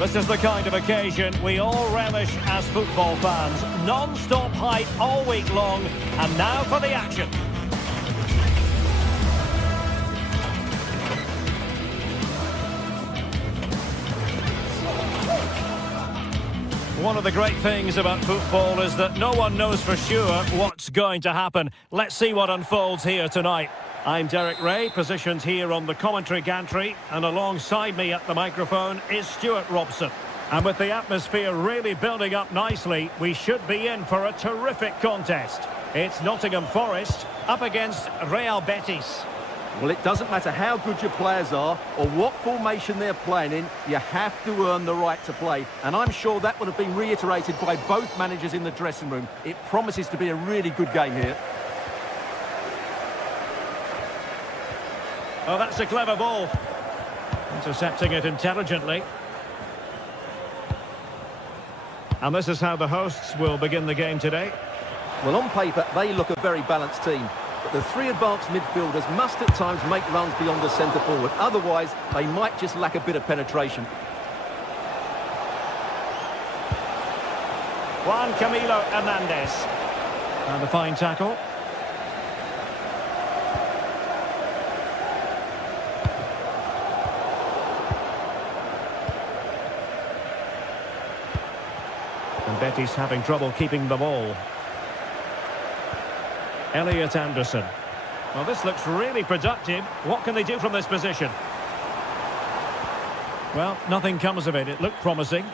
This is the kind of occasion we all relish as football fans. Non-stop hype all week long, and now for the action. One of the great things about football is that no one knows for sure what's going to happen. Let's see what unfolds here tonight. I'm Derek Ray, positioned here on the commentary gantry, and alongside me at the microphone is Stuart Robson. And with the atmosphere really building up nicely, we should be in for a terrific contest. It's Nottingham Forest up against Real Betis. Well, it doesn't matter how good your players are or what formation they're playing in, you have to earn the right to play. And I'm sure that would have been reiterated by both managers in the dressing room. It promises to be a really good game here. Oh, that's a clever ball. Intercepting it intelligently. And this is how the hosts will begin the game today. Well, on paper, they look a very balanced team. But the three advanced midfielders must at times make runs beyond the centre forward. Otherwise, they might just lack a bit of penetration. Juan Camilo Hernandez. And a fine tackle. And Betis having trouble keeping the ball. Elliot Anderson. Well, this looks really productive. What can they do from this position? Well, nothing comes of it. It looked promising.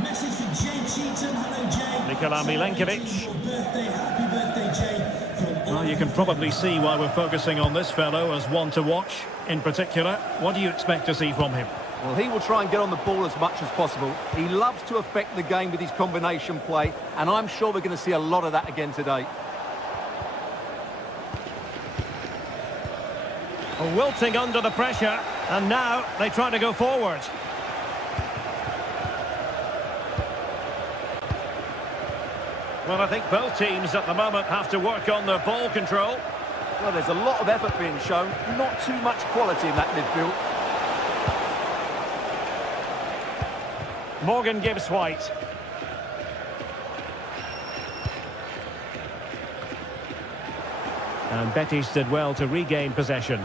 Message for Jay Cheatham. Hello, Jay. Nikola Milenkovic. Happy birthday, Jay. Well, you can probably see why we're focusing on this fellow as one to watch. In particular, what do you expect to see from him? Well, he will try and get on the ball as much as possible. He loves to affect the game with his combination play, and I'm sure we're going to see a lot of that again today. Wilting under the pressure, and now they try to go forward. Well, I think both teams at the moment have to work on their ball control. Well, there's a lot of effort being shown, not too much quality in that midfield. Morgan Gibbs-White. And Betis did well to regain possession.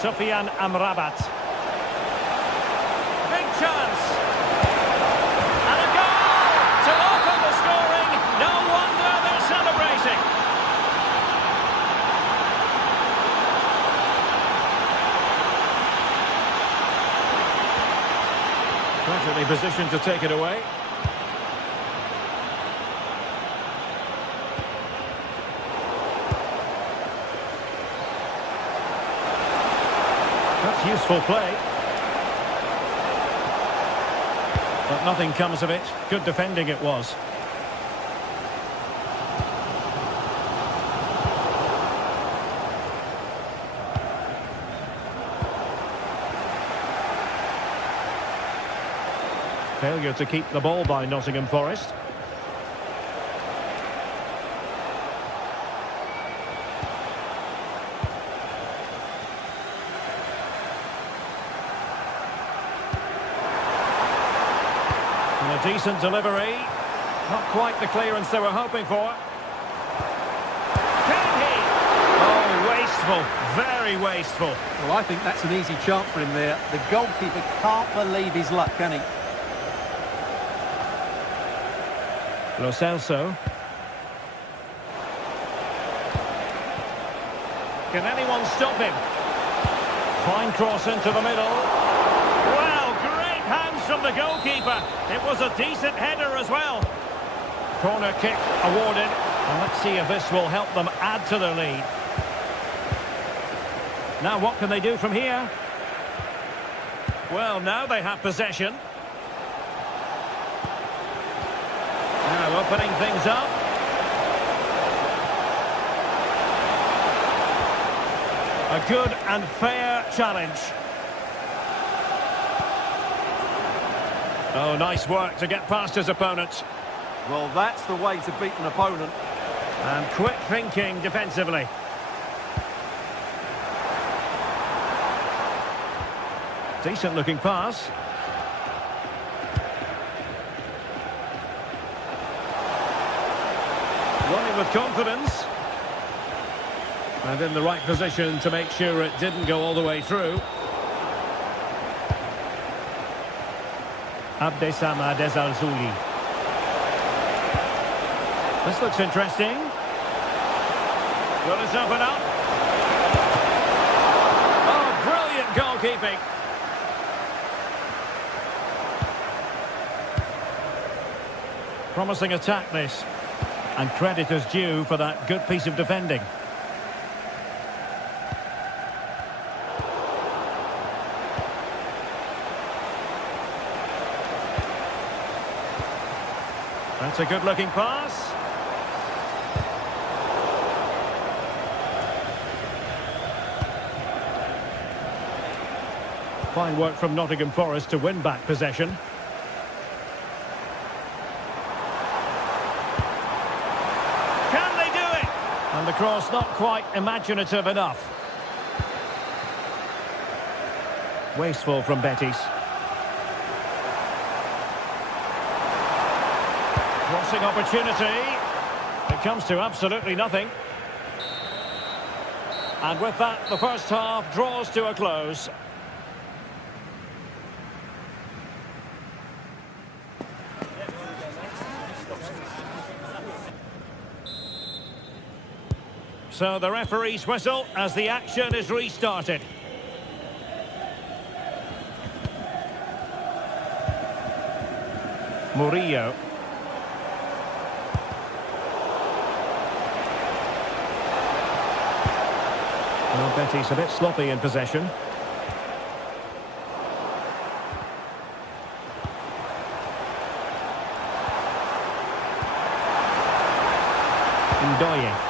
Sofian Amrabat. Big chance. And a goal to open the scoring. No wonder they're celebrating. Perfectly positioned to take it away. That's useful play. But nothing comes of it. Good defending it was. Failure to keep the ball by Nottingham Forest. And a decent delivery. Not quite the clearance they were hoping for. Can he? Oh, wasteful. Very wasteful. Well, I think that's an easy chance for him there. The goalkeeper can't believe his luck, can he? Lo Celso. Can anyone stop him? Fine cross into the middle. Well, great hands from the goalkeeper. It was a decent header as well. Corner kick awarded. And let's see if this will help them add to their lead. Now what can they do from here? Well, now they have possession. Now opening things up. A good and fair challenge. Oh, nice work to get past his opponent. Well, that's the way to beat an opponent. And quick thinking defensively. Decent looking pass. Running with confidence. And in the right position to make sure it didn't go all the way through. Abdesama Dezalzouli. This looks interesting. Will it open up? Oh, brilliant goalkeeping. Promising attack this. And credit is due for that good piece of defending. That's a good-looking pass. Fine work from Nottingham Forest to win back possession. Can they do it? And the cross not quite imaginative enough. Wasteful from Betis. Crossing opportunity. It comes to absolutely nothing. And with that, the first half draws to a close. So the referee's whistle as the action is restarted. Murillo. Well, Betis a bit sloppy in possession. Ndoye.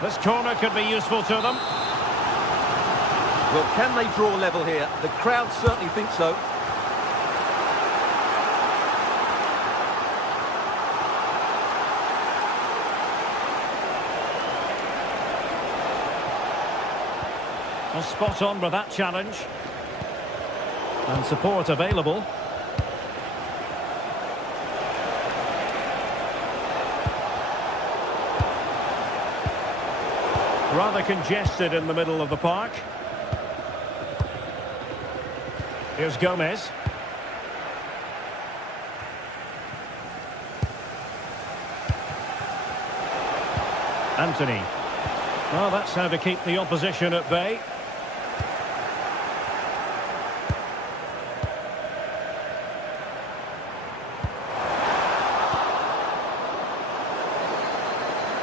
This corner could be useful to them. Well, can they draw level here? The crowd certainly think so. Well, spot on with that challenge. And support available. Rather congested in the middle of the park. Here's Gomez. Anthony. Well, that's how to keep the opposition at bay.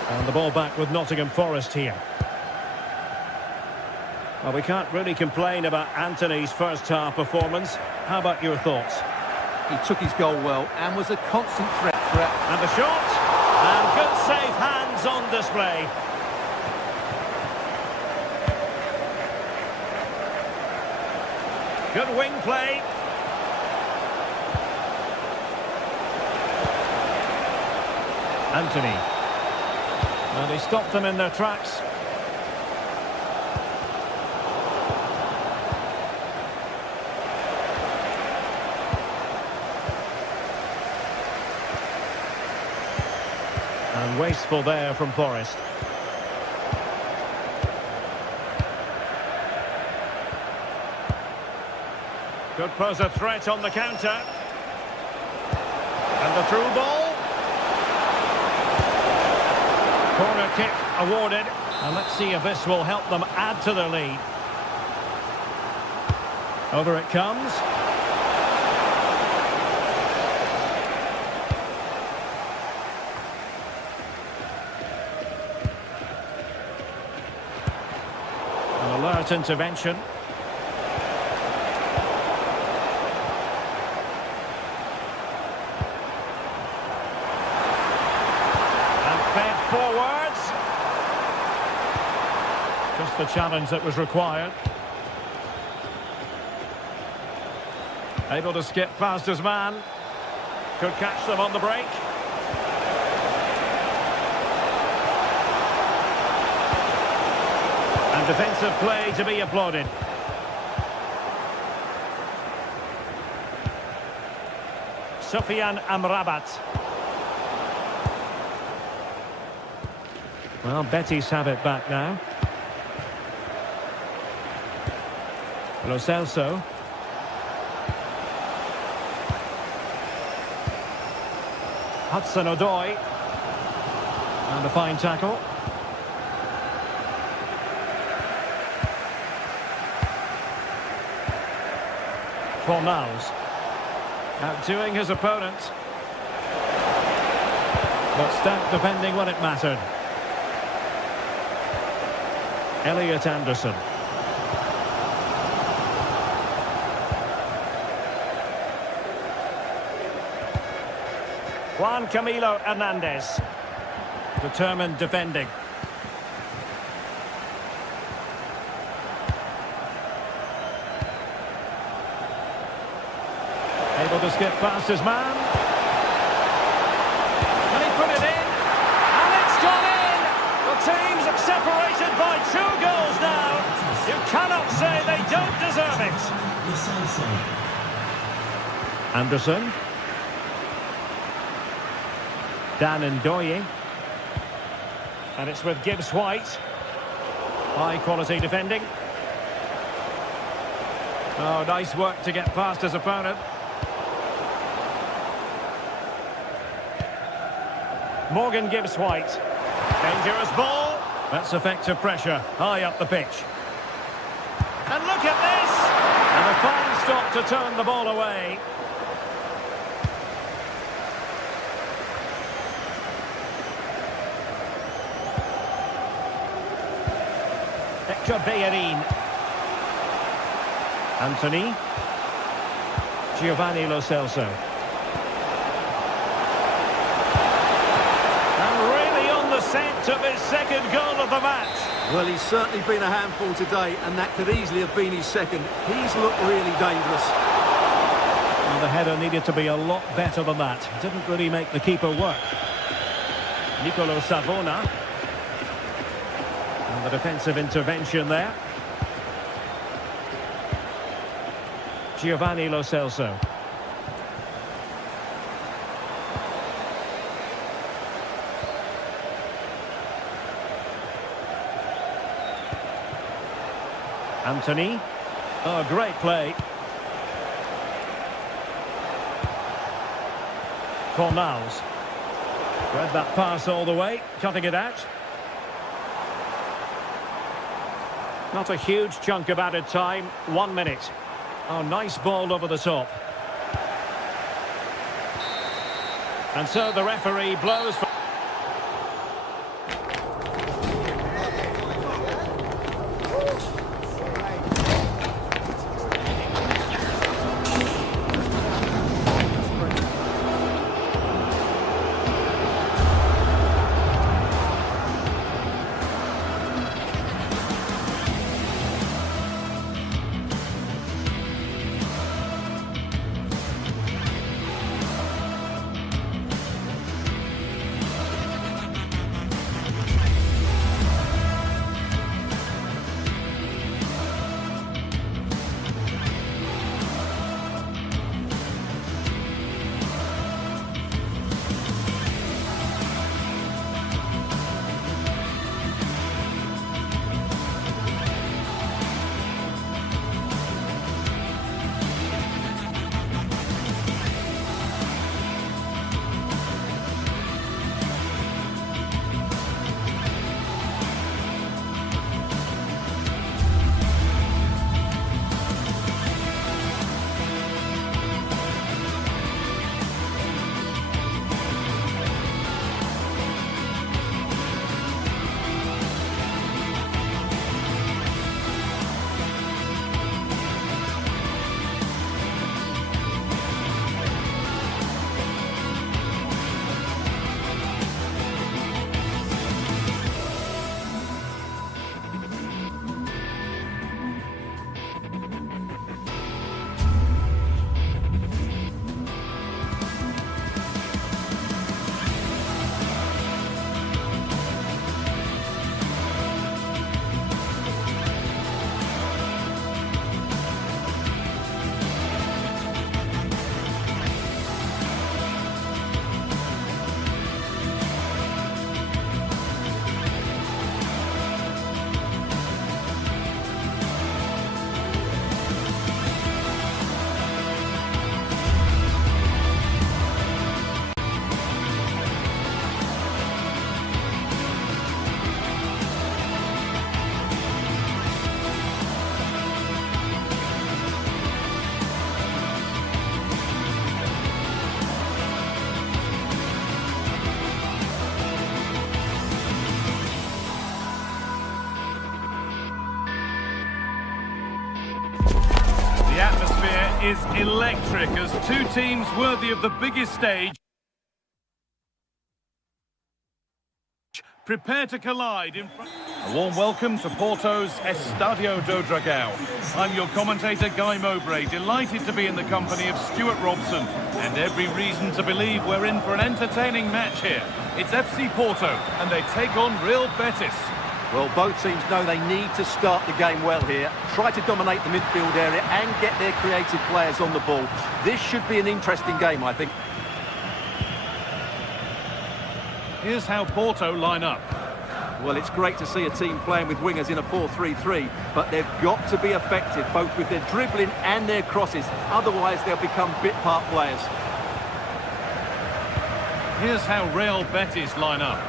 And the ball back with Nottingham Forest here. Well, we can't really complain about Anthony's first half performance. How about your thoughts? He took his goal well and was a constant threat throughout. And the shot. And good safe hands on display. Good wing play. Anthony. Well, he stopped them in their tracks. And wasteful there from Forest. Could pose a threat on the counter. And the through ball. Corner kick awarded. And let's see if this will help them add to their lead. Over it comes. An alert intervention. Forwards. Just the challenge that was required. Able to skip past his man. Could catch them on the break. And defensive play to be applauded. Sufyan Amrabat. Well, Betis have it back now. Lo Celso. Hudson-Odoi. And a fine tackle. Fornals. Outdoing his opponent. But stout defending when it mattered. Elliot Anderson. Juan Camilo Hernandez. Determined defending. Able to skip past his man. And he put it in. And it's gone in. The team's separated by 2 goals now. You cannot say they don't deserve it. Anderson. Dan Ndoye. And it's with Gibbs White. High quality defending. Oh, nice work to get past his opponent. Morgan Gibbs White. Dangerous ball. That's effective pressure. High up the pitch. And look at this! And a fine stop to turn the ball away. Hector Bellerin. Anthony. Giovanni Lo Celso. And really on the scent of his second goal of the match. Well, he's certainly been a handful today, and that could easily have been his second. He's looked really dangerous. Well, the header needed to be a lot better than that. Didn't really make the keeper work. Nicolo Savona. And the defensive intervention there. Giovanni Lo Celso. Anthony. Oh, great play. Fornals. Read that pass all the way, cutting it out. Not a huge chunk of added time, 1 minute. Oh, nice ball over the top. And so the referee blows for... is electric as two teams worthy of the biggest stage prepare to collide in front. A warm welcome to Porto's Estadio do Dragão. I'm your commentator, Guy Mowbray, delighted to be in the company of Stuart Robson, and every reason to believe we're in for an entertaining match here. It's FC Porto, and they take on Real Betis. Well, both teams know they need to start the game well here, try to dominate the midfield area and get their creative players on the ball. This should be an interesting game, I think. Here's how Porto line up. Well, it's great to see a team playing with wingers in a 4-3-3, but they've got to be effective, both with their dribbling and their crosses. Otherwise, they'll become bit-part players. Here's how Real Betis line up.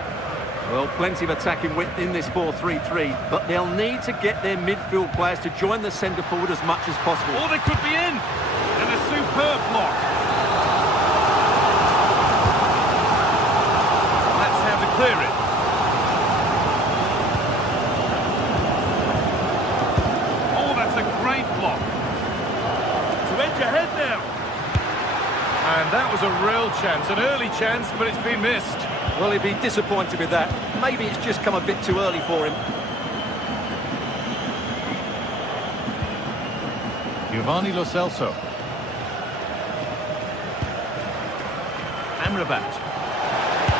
Well, plenty of attacking width in this 4-3-3, but they'll need to get their midfield players to join the centre forward as much as possible. Oh, they could be in! And a superb block. That's how to clear it. Oh, that's a great block. To edge ahead now. And that was a real chance, an early chance, but it's been missed. Well, he'd be disappointed with that. Maybe it's just come a bit too early for him. Giovanni Lo Celso. Amrabat.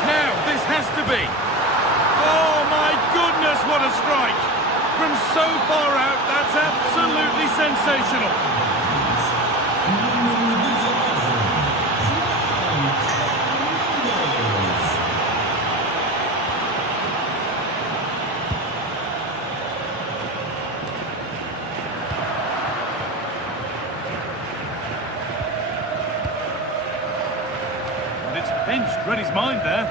Now, this has to be. Oh, my goodness, what a strike. From so far out, that's absolutely sensational. It's pinched, read his mind there.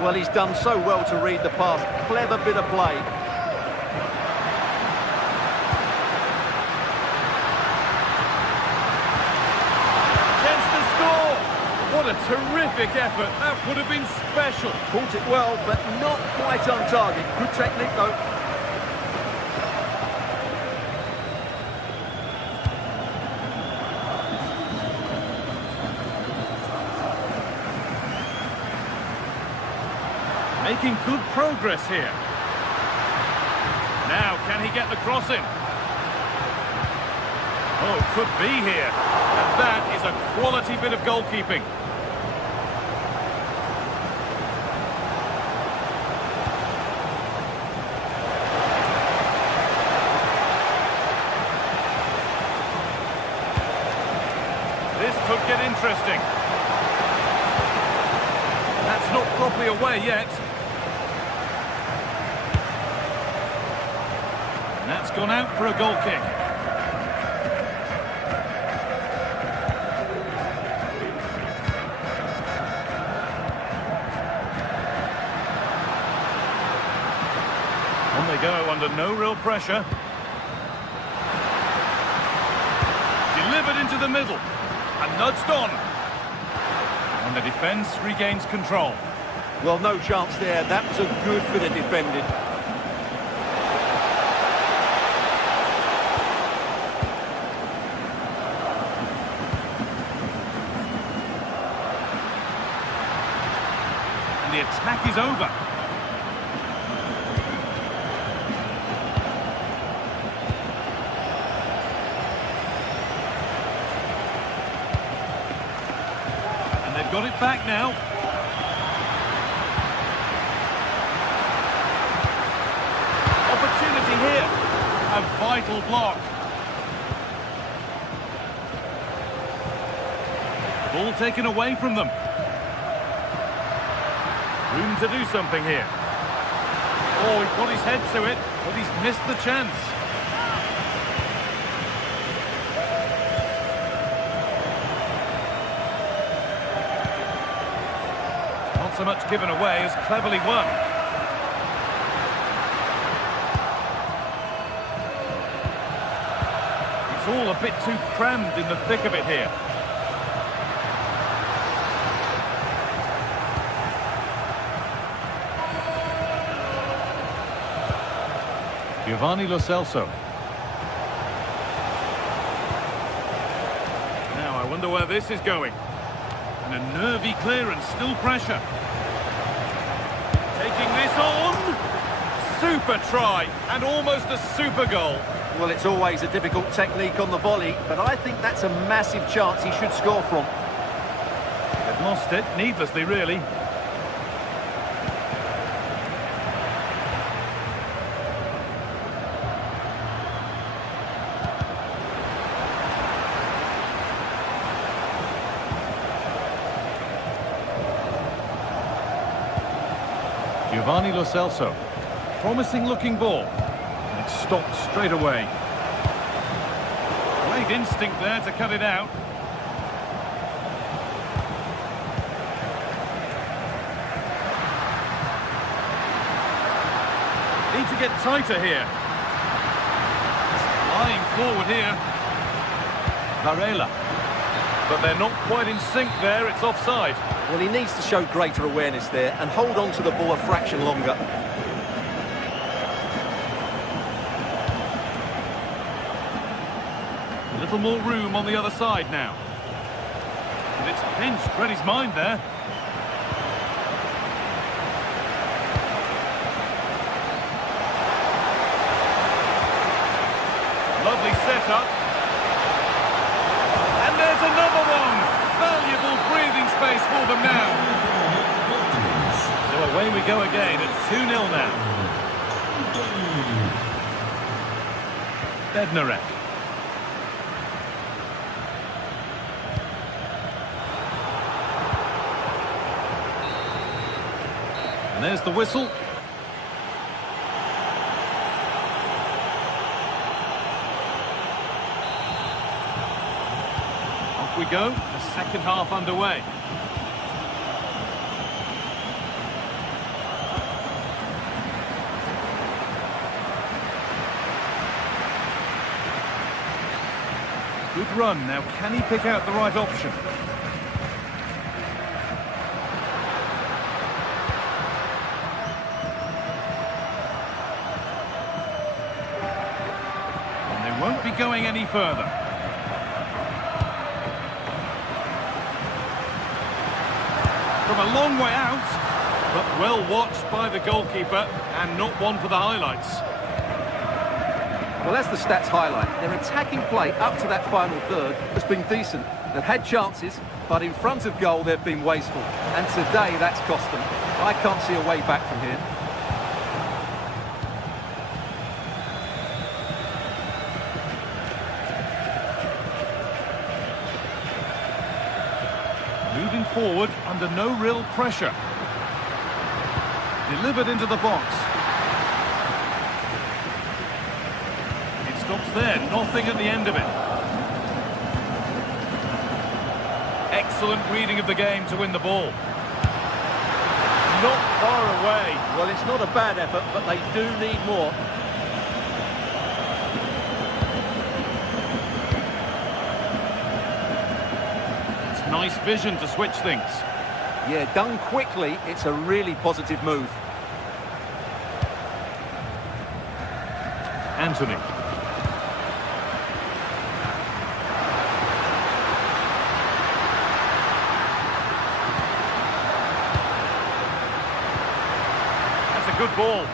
Well, he's done so well to read the pass. Clever bit of play. Chance to score! What a terrific effort. That would have been special. Caught it well, but not quite on target. Good technique, though. Making good progress here. Now, can he get the cross in? Oh, could be here. And that is a quality bit of goalkeeping. This could get interesting. That's not properly away yet. And that's gone out for a goal kick. On they go under no real pressure. Delivered into the middle. And nudged on. And the defence regains control. Well, no chance there. That was a good bit of defending. And the attack is over. And they've got it back now. Opportunity here. A vital block. Ball taken away from them. Room to do something here. Oh, he's got his head to it, but he's missed the chance. Not so much given away as cleverly won. It's all a bit too crammed in the thick of it here. Giovanni Lo Celso. wonder where this is going. And a nervy clearance, still pressure. Taking this on. Super try, and almost a super goal. Well, it's always a difficult technique on the volley, but I think that's a massive chance he should score from. They've lost it, needlessly, really. Giovanni Lo Celso. Promising looking ball. And it's stopped straight away. Great instinct there to cut it out. Need to get tighter here. Flying forward here. Varela. But they're not quite in sync there, it's offside. Well, he needs to show greater awareness there and hold on to the ball a fraction longer. A little more room on the other side now. And it's pinched, read his mind there. Lovely setup. And there's another one. Valuable breathing space for them now. So away we go again at 2-0 now. Bednarek. And there's the whistle. Off we go, the second half underway. Good run, now can he pick out the right option? And they won't be going any further. From a long way out, but well watched by the goalkeeper and not one for the highlights. Well, as the stats highlight, their attacking play up to that final third has been decent. They've had chances, but in front of goal they've been wasteful. And today that's cost them. I can't see a way back from here. Moving forward under no real pressure. Delivered into the box. It stops there, nothing at the end of it. Excellent reading of the game to win the ball. Not far away. Well, it's not a bad effort, but they do need more. Nice vision to switch things. Yeah, done quickly, it's a really positive move. Anthony. That's a good ball.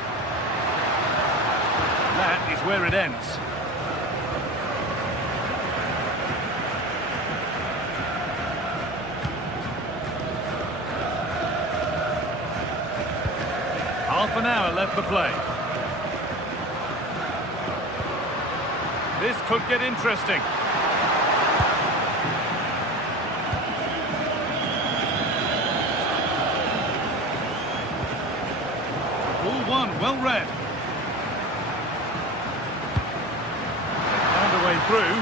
That is where it ends. Half an hour left to play. This could get interesting. Ball one, well read. Found a way through.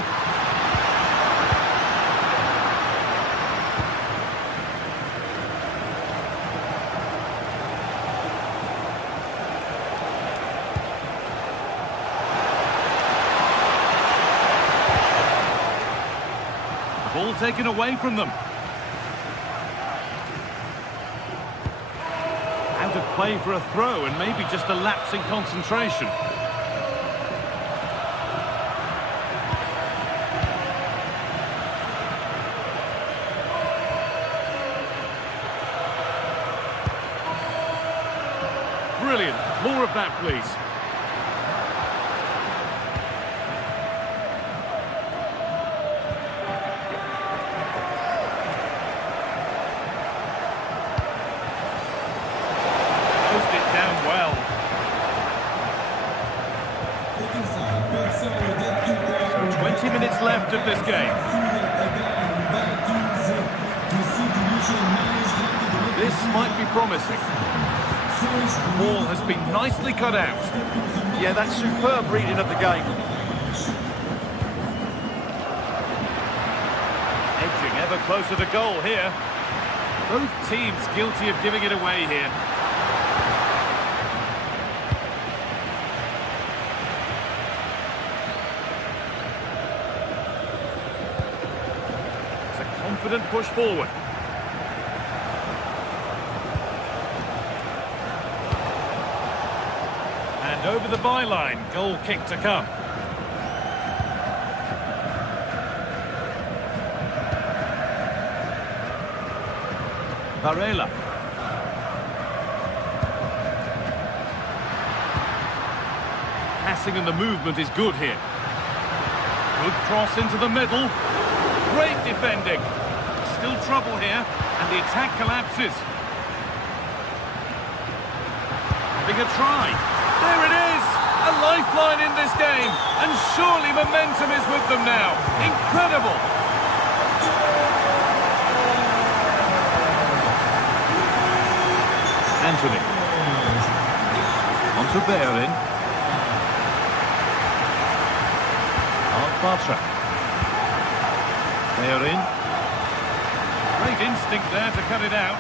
Ball taken away from them. Out of play for a throw and maybe just a lapse in concentration. Brilliant. More of that, please. Closed it down well. So 20 minutes left of this game. This might be promising. The ball has been nicely cut out. Yeah, that's superb reading of the game. Edging ever closer to goal here. Both teams guilty of giving it away here. It's a confident push forward. And over the byline, goal kick to come. Varela. Passing and the movement is good here. Good cross into the middle. Great defending. Still trouble here, and the attack collapses. Having a try. There it is! A lifeline in this game, and surely momentum is with them now. Incredible! Anthony. On to Bellerin. Bartra. Bellerin. Great instinct there to cut it out.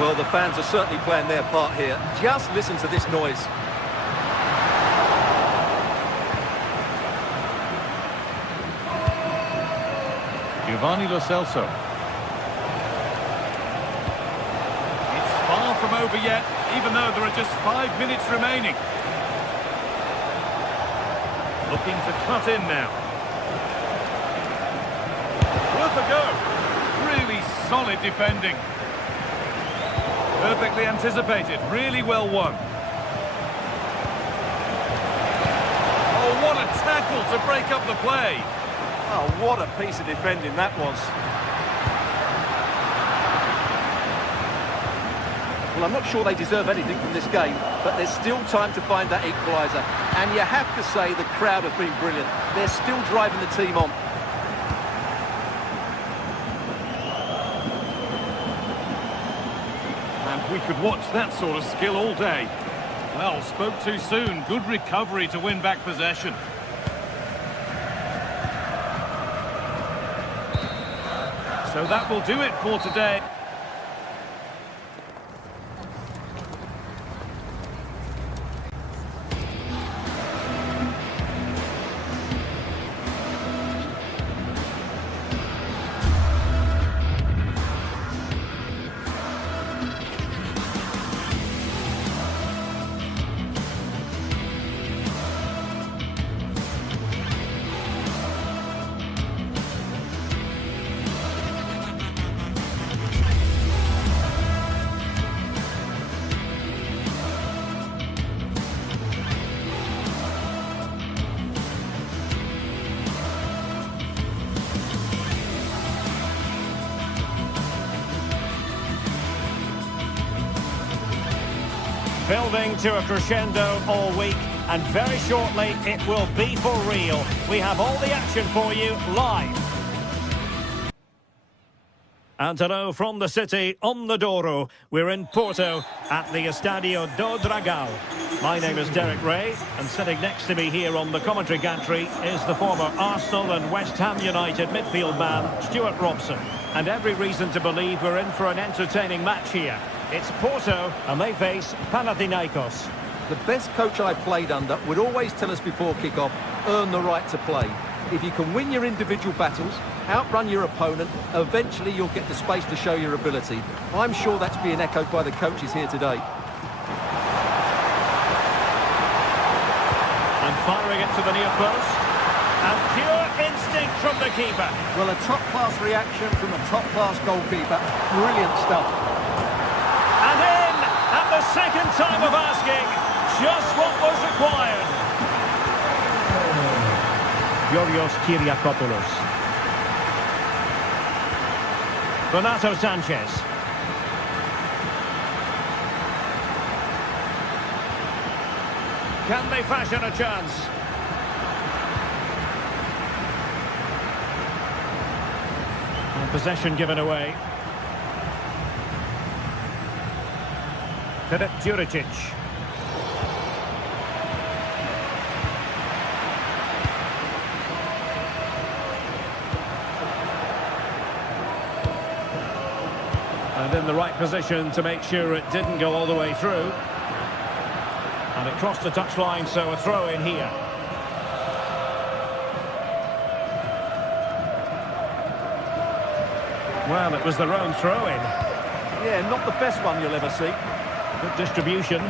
Well, the fans are certainly playing their part here. Just listen to this noise. Giovanni Lo Celso. It's far from over yet, even though there are just 5 minutes remaining. Looking to cut in now. Worth a go. Really solid defending. Perfectly anticipated, really well won. Oh, what a tackle to break up the play. Oh, what a piece of defending that was. Well, I'm not sure they deserve anything from this game, but there's still time to find that equaliser. And you have to say the crowd have been brilliant. They're still driving the team on. We could watch that sort of skill all day. Well, spoke too soon. Good recovery to win back possession. So that will do it for today. Building to a crescendo all week, and very shortly it will be for real. We have all the action for you live. And hello from the city on the Douro. We're in Porto at the Estadio do Dragão. My name is Derek Ray, and sitting next to me here on the commentary gantry is the former Arsenal and West Ham United midfield man, Stuart Robson. And every reason to believe we're in for an entertaining match here. It's Porto, and they face Panathinaikos. The best coach I played under would always tell us before kick-off, earn the right to play. If you can win your individual battles, outrun your opponent, eventually you'll get the space to show your ability. I'm sure that's being echoed by the coaches here today. And firing it to the near post. And pure instinct. instinct from the keeper. Well, a top-class reaction from a top-class goalkeeper. Brilliant stuff. And in, at the second time of asking, just what was required. Yorios Kyriakopoulos. Renato Sanchez. Can they fashion a chance? And possession given away. Filip Juricic. And in the right position to make sure it didn't go all the way through. And it crossed the touchline, so a throw in here. Well, it was their own throw in. Yeah, not the best one you'll ever see. Good distribution.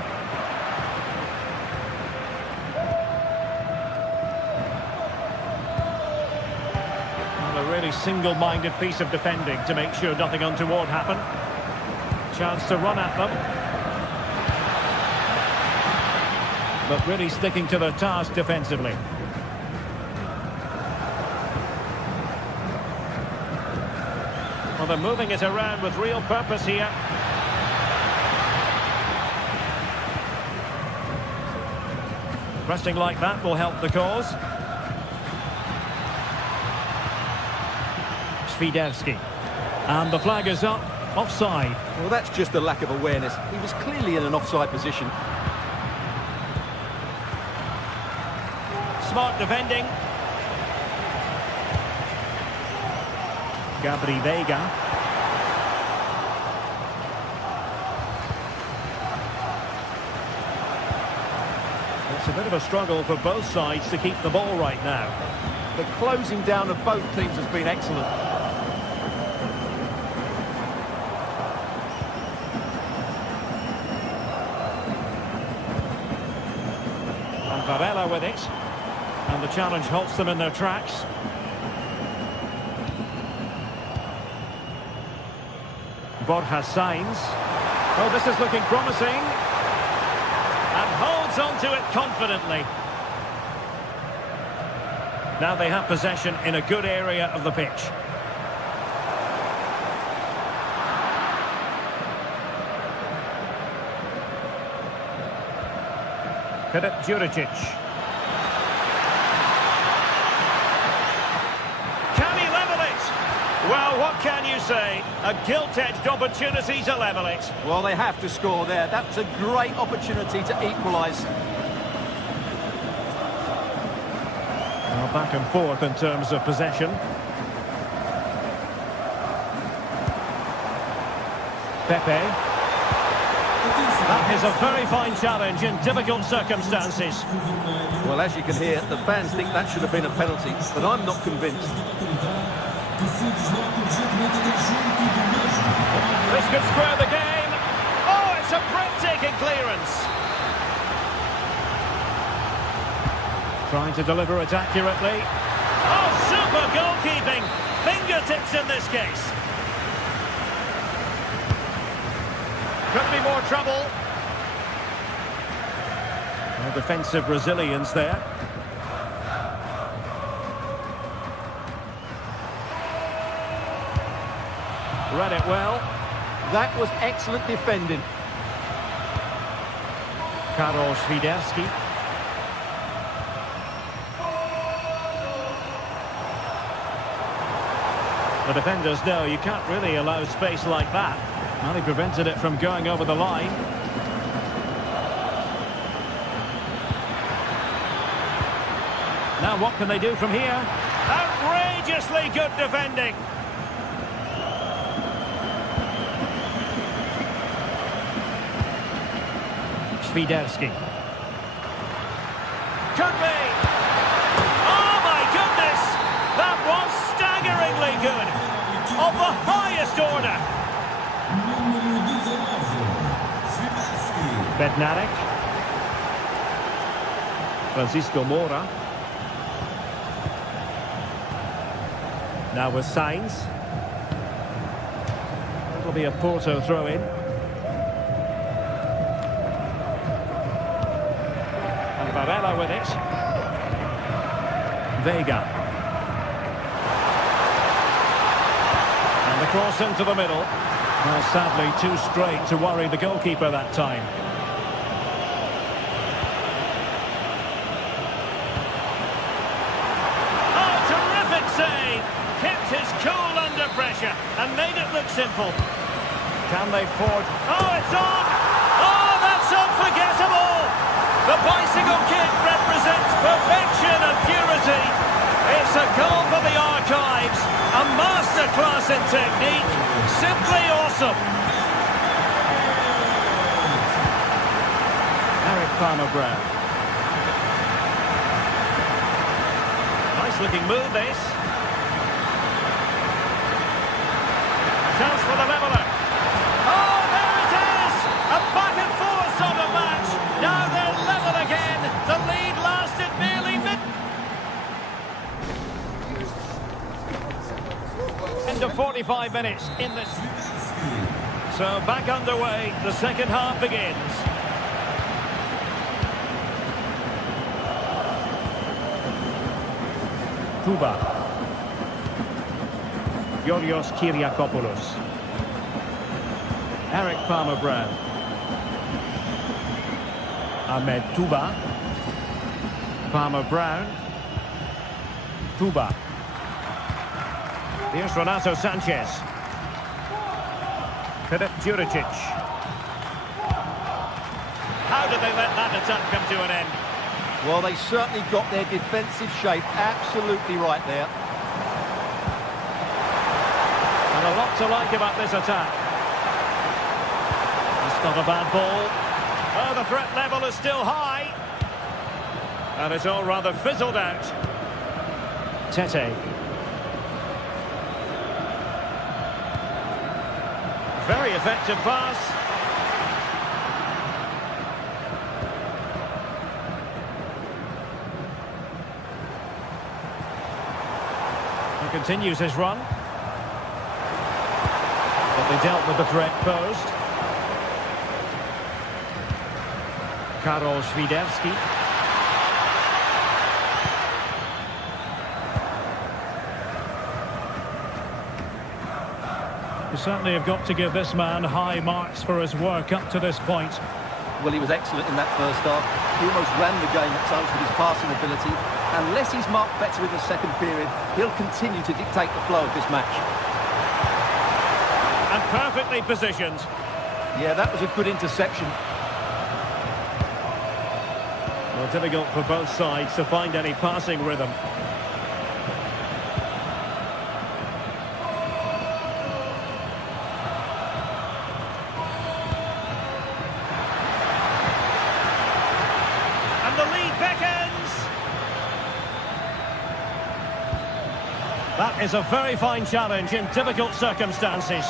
Well, a really single-minded piece of defending to make sure nothing untoward happened. Chance to run at them. But really sticking to their task defensively. Well, they're moving it around with real purpose here. Pressing like that will help the cause. Swiderski. And the flag is up. Offside. Well, that's just a lack of awareness. He was clearly in an offside position. Smart defending. Gabri Veiga. It's a bit of a struggle for both sides to keep the ball right now. The closing down of both teams has been excellent. And Varela with it. And the challenge halts them in their tracks. Borja Sainz. Oh, this is looking promising. And holds on to it confidently. Now they have possession in a good area of the pitch. Filip Juricic. Well, what can you say? A gilt-edged opportunity to level it. Well, they have to score there. That was a great opportunity to equalise. Well, back and forth in terms of possession. Pepe. That is a very fine challenge in difficult circumstances. Well, as you can hear, the fans think that should have been a penalty, but I'm not convinced. This could square the game. Oh, it's a breathtaking clearance. Trying to deliver it accurately. Oh, super goalkeeping. Fingertips in this case. Could be more trouble. Well, defensive resilience there. Read it well. That was excellent defending. Karol Swiderski. The defenders know you can't really allow space like that. Well, he prevented it from going over the line. Now what can they do from here? Outrageously good defending. Swiderski. Could be. Oh my goodness! That was staggeringly good. Of the highest order. Bednarek. Francisco Moura. Now with Sainz. It'll be a Porto throw-in. And Varela with it. Vega. And the cross into the middle. Well, sadly, too straight to worry the goalkeeper that time. Oh, terrific save! Kept his cool under pressure and made it look simple. Can they forge? Oh, it's on! Oh, that's unforgettable! The bicycle kick represents perfection and purity. It's a goal for the archives. A masterclass in technique. Simply awesome. Eric Palmer-Brown. Nice looking move, this. Chance for the leveller. Oh, there it is! A back and forth sort of match. Now they're level again. The lead lasted nearly End of 45 minutes in this. So back underway, the second half begins. Kuba. Yorios Kyriakopoulos. Eric Palmer-Brown. Ahmed Touba. Palmer-Brown. Touba. Here's Renato Sanchez. Philip Juricic. How did they let that attack come to an end? Well, they certainly got their defensive shape absolutely right there. And a lot to like about this attack. It's not a bad ball. Oh, the threat level is still high. And it's all rather fizzled out. Tete. Very effective pass. He continues his run. But they dealt with the threat posed. Karol Świderski. You certainly have got to give this man high marks for his work up to this point. Well, he was excellent in that first half. He almost ran the game at times with his passing ability. Unless he's marked better in the second period, he'll continue to dictate the flow of this match. And perfectly positioned. Yeah, that was a good interception. Well, difficult for both sides to find any passing rhythm. And the lead beckons. That is a very fine challenge in difficult circumstances.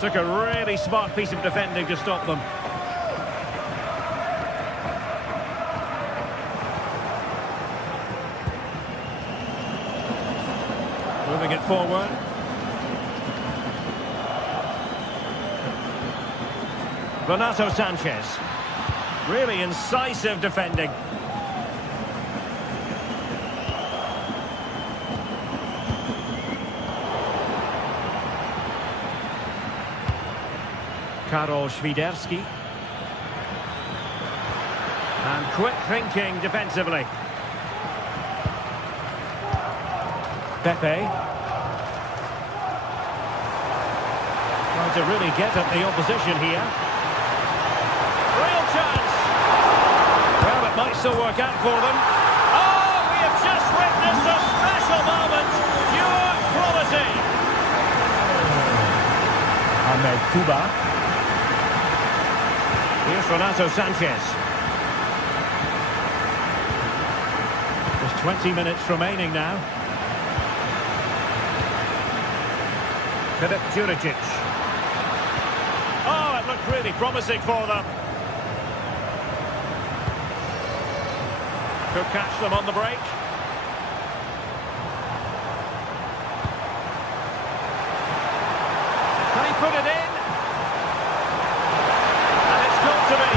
Took a really smart piece of defending to stop them. Moving it forward. Renato Sanchez. Really incisive defending. Karol Świderski. And quick thinking defensively. Pepe. Trying to really get at the opposition here. Real chance. Well, it might still work out for them. Oh, we have just witnessed a special moment. Pure quality. Ahmed Touba. Here's Renato Sanchez. There's 20 minutes remaining now. Philip Juricic. Oh, it looked really promising for them. Could catch them on the break. Can he put it in? And it's got to be.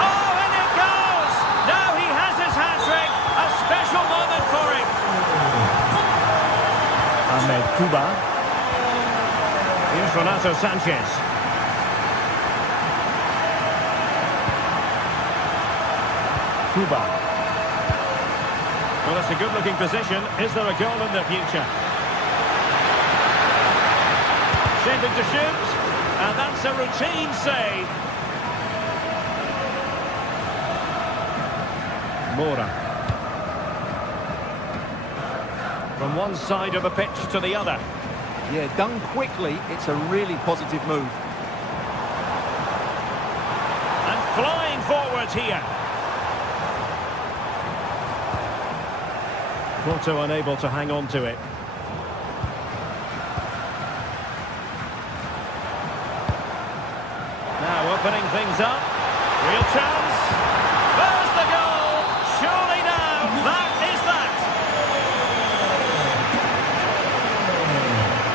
Oh, and it goes! Now he has his hat-trick. A special moment for him. Ahmed Kuba. Here's Renato Sanchez. Kuba. Well, it's a good-looking position. Is there a goal in the future? Shaping to shoot. And that's a routine save. Moura. From one side of the pitch to the other. Yeah, done quickly, it's a really positive move. And flying forward here. Porto unable to hang on to it. Now opening things up. Real chance. There's the goal. Surely now, that is that.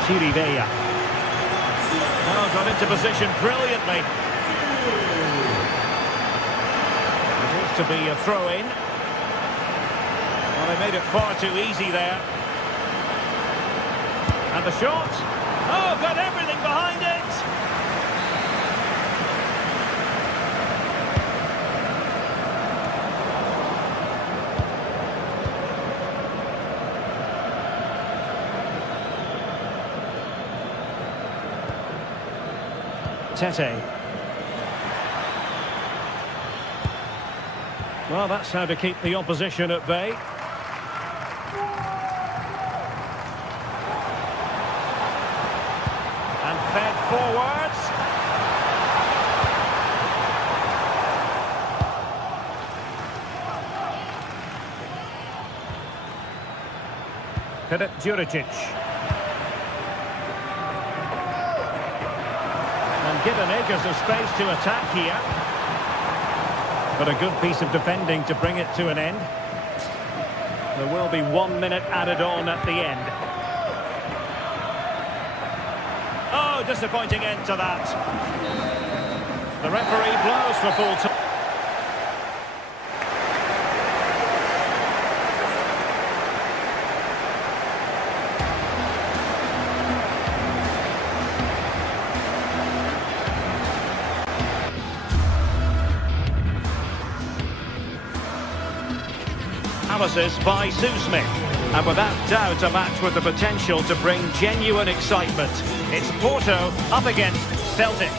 Chirivella. Oh, got into position brilliantly. It is to be a throw-in. Well, they made it far too easy there. And the shot. Oh, got everything behind it. Tete. Well, that's how to keep the opposition at bay. And fed forwards. Filip Djuricic. Given acres of space to attack here. But a good piece of defending to bring it to an end. There will be 1 minute added on at the end. Oh, disappointing end to that. The referee blows for full time. Analysis by Sue Smith, and without doubt a match with the potential to bring genuine excitement. It's Porto up against Celtic.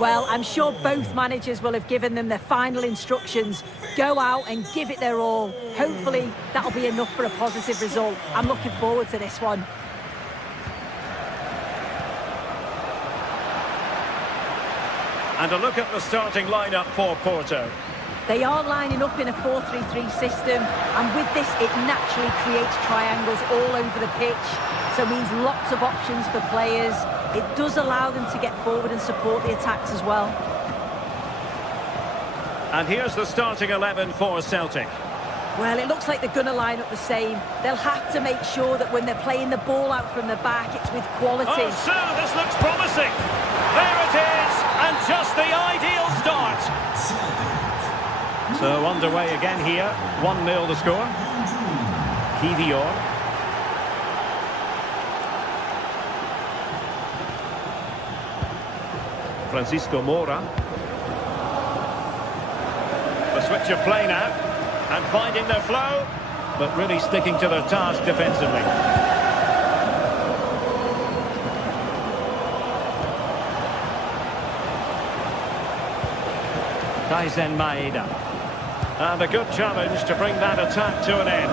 Well, I'm sure both managers will have given them their final instructions. Go out and give it their all. Hopefully that'll be enough for a positive result. I'm looking forward to this one. And a look at the starting lineup for Porto. They are lining up in a 4-3-3 system, and with this it naturally creates triangles all over the pitch, so it means lots of options for players. It does allow them to get forward and support the attacks as well. And here's the starting 11 for Celtic. Well, it looks like they're going to line up the same. They'll have to make sure that when they're playing the ball out from the back, it's with quality. Oh, Sue, this looks promising. There it is, and just the ideal start. So underway again here, 1-0 the score. Kivior. Francisco Moura. The switch of play now, and finding their flow, but really sticking to their task defensively. Tyson Maeda. And a good challenge to bring that attack to an end.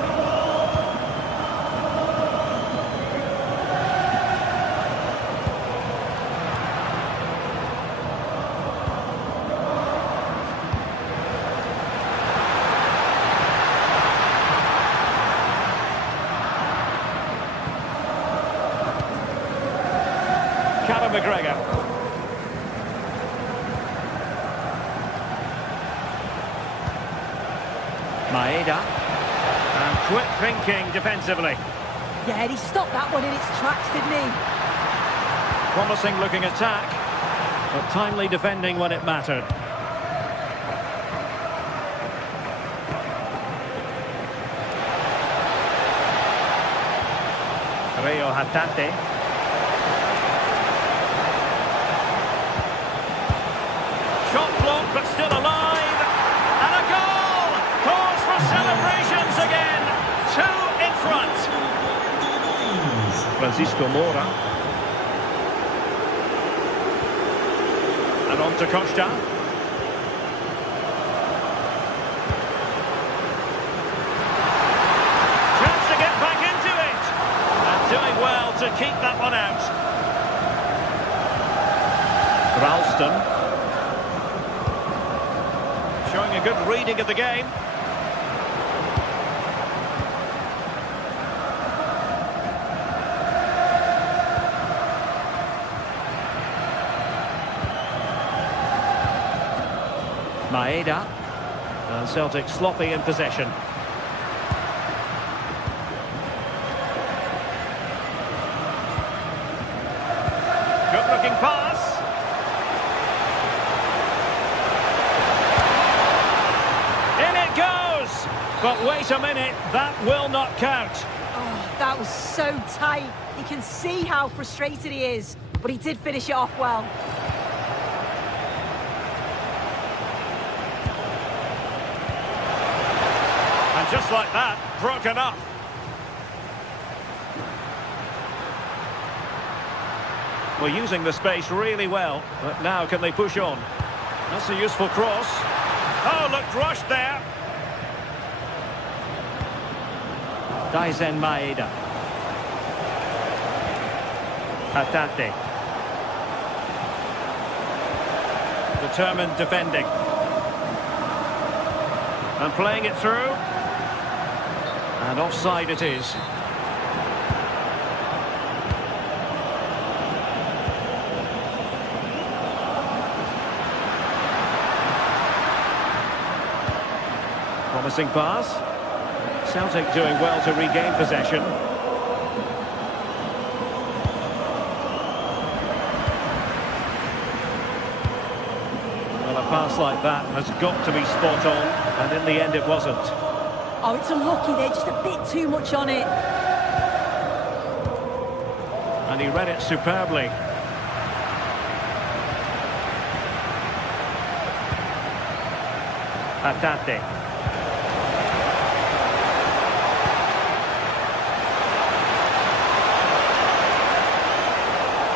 Callum McGregor. Maeda. Quick thinking defensively. Yeah, he stopped that one in its tracks, didn't he? Promising looking attack, but timely defending when it mattered. Rio Hatate. Shot blocked, but still alive. And a goal! Cause for celebrations again. 2 in front. Francisco Mora. And on to Costa. Chance to get back into it. And doing well to keep that one out. Ralston. Showing a good reading of the game. Maeda. And Celtic sloppy in possession. Good looking pass. In it goes. But wait a minute, that will not count. Oh, that was so tight. You can see how frustrated he is, but he did finish it off well. And just like that, broken up. We're using the space really well, but now can they push on? That's a useful cross. Oh, looked rushed there. Daisen Maeda. Hatate. Determined defending. And playing it through. And offside it is. Promising pass. Celtic doing well to regain possession. Well, a pass like that has got to be spot on, and in the end it wasn't. Oh, it's unlucky there, just a bit too much on it. And he read it superbly. Hatate.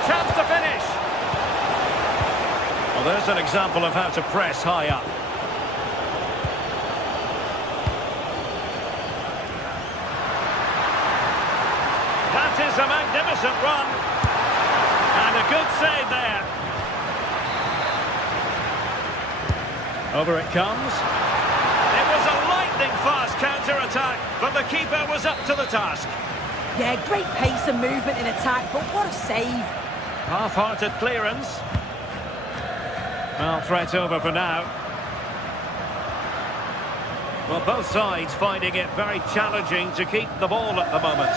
Chance to finish. Well, there's an example of how to press high up. That is a magnificent run. And a good save there. Over it comes. It was a lightning-fast counter-attack, but the keeper was up to the task. Yeah, great pace and movement in attack, but what a save. Half-hearted clearance. Well, threat over for now. Well, both sides finding it very challenging to keep the ball at the moment.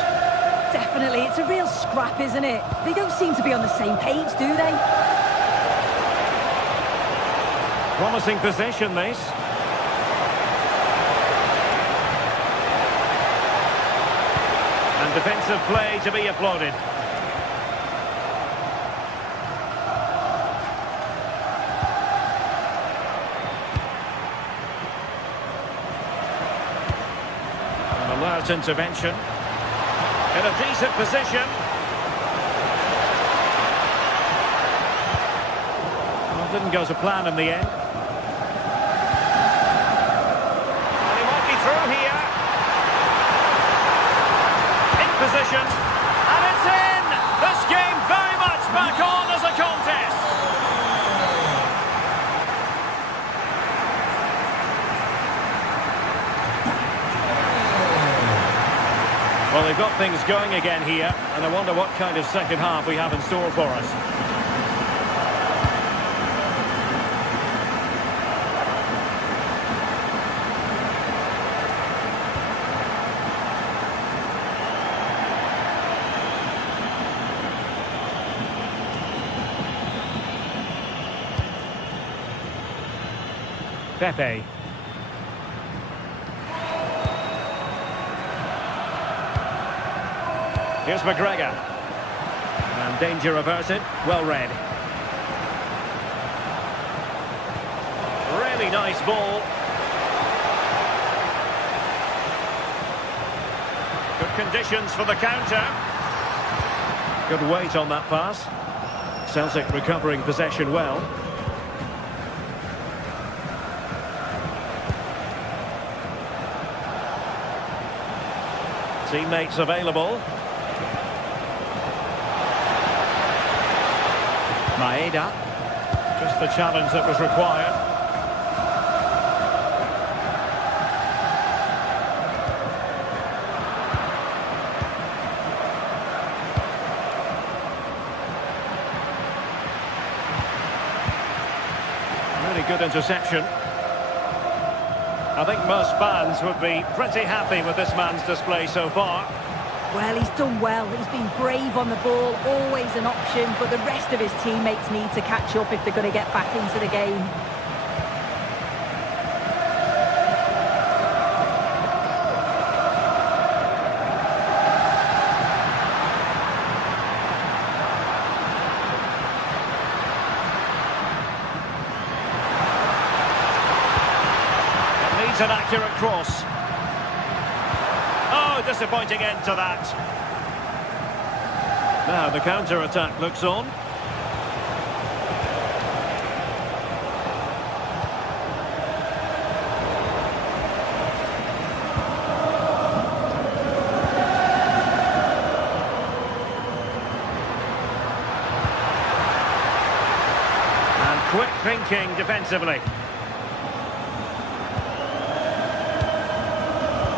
Definitely, it's a real scrap, isn't it? They don't seem to be on the same page, do they? Promising possession, this. And defensive play to be applauded. An alert intervention. In a decent position. Well, didn't go to plan in the end. And he might be through here. In position. And it's in! This game very much back on as a contest. Well, they've got things going again here, and I wonder what kind of second half we have in store for us. Pepe. Here's McGregor. And danger averted. Well read. Really nice ball. Good conditions for the counter. Good weight on that pass. Celtic recovering possession well. Teammates available. Maeda. Just the challenge that was required. Really good interception. I think most fans would be pretty happy with this man's display so far. Well, he's done well. He's been brave on the ball, always an option, but the rest of his teammates need to catch up if they're going to get back into the game. An accurate cross. Oh, disappointing end to that. Now the counter-attack looks on. And quick thinking defensively.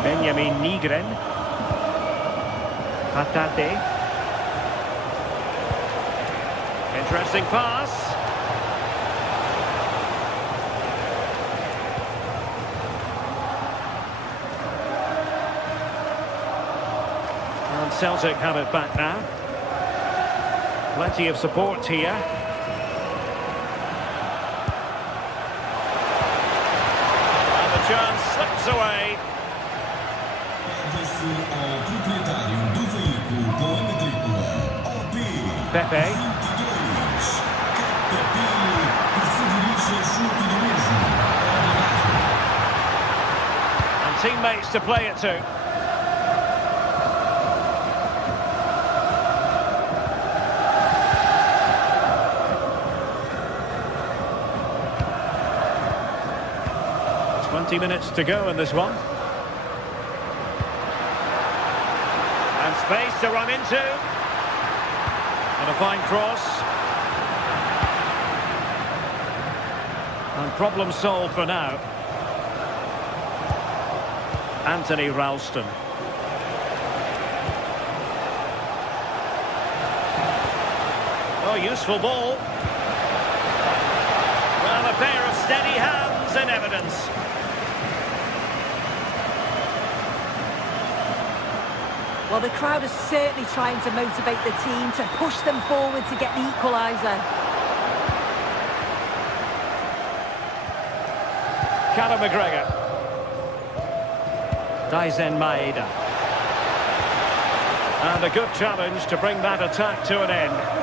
Benjamin Nygren. Hatate. Interesting pass. And Celtic have it back now. Plenty of support here. And the chance slips away. Ao proprietário do veículo com a matrícula OP Pepe. 22, Pepe, que se dirige a chute do mesmo. And teammates to play it to. Twenty minutes to go in this one. And space to run into. And a fine cross. And problem solved for now. Anthony Ralston. Oh, useful ball. Well, a pair of steady hands in evidence. Well, the crowd is certainly trying to motivate the team to push them forward to get the equaliser. Callum McGregor. Daisen Maeda. And a good challenge to bring that attack to an end.